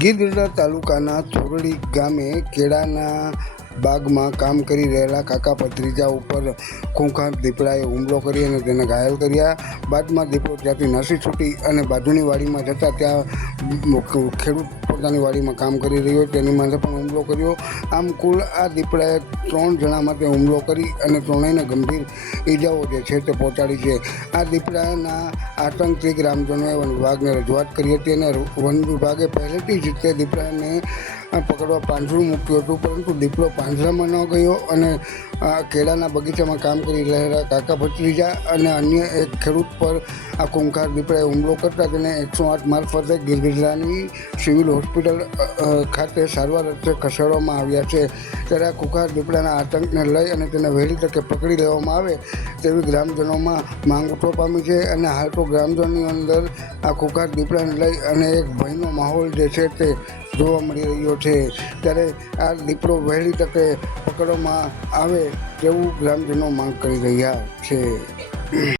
ગીરગઢડા તાલુકાના થોરડી ગામે કેળાના બાગમાં કામ કરી રહેલા કાકા ભત્રીજા ઉપર ખૂંખાર દીપડાએ હુમલો કરી અને તેને ઘાયલ કર્યા. બાદમાં દીપડો ત્યાંથી નાસી છૂટી અને બાજુની વાડીમાં જતાં ત્યાં ખેડૂત પોતાની વાડીમાં કામ કરી રહ્યો તેની માથે પણ હુમલો કર્યો. આમ કુલ આ દીપડાએ 3 જણા માટે હુમલો કરી અને ત્રણેયને ગંભીર ઈજાઓ જે છે તે પહોંચાડી છે. આ દીપડાના આતંકથી ગ્રામજનોએ વન વિભાગને રજૂઆત કરી હતી અને વન વિભાગે પહેલેથી જ તે દીપડાને પકડવા પાંજરું મૂક્યું હતું, પરંતુ દીપડો પાંજરામાં ન ગયો અને કેળાના બગીચામાં કામ કરી રહેલા કાકા ભત્રીજા અને અન્ય એક ખેડૂત પર આ ખૂંખાર દીપડાએ હુમલો કરતા તેને 108 મારફતે ગીરગઢડાની સિવિલ હોસ્પિટલ ખાતે સારવાર અર્થે ખસેડવામાં આવ્યા છે. ત્યારે આ ખૂંખાર દીપડાના આતંકને લઈ અને તેને વહેલી તકે પકડી લેવામાં આવે તેવી ગ્રામજનોમાં માંગ ઉઠવા પામી છે. અને હાલ તો ગ્રામજનોની અંદર આ ખૂંખાર દીપડાને લઈ અને એક ભયનો માહોલ જે છે તે જોવા મળી રહ્યો છે. ત્યારે આ દીપડો વહેલી તકે પકડવામાં આવે તેવું ગ્રામજનો માંગ કરી રહ્યા છે.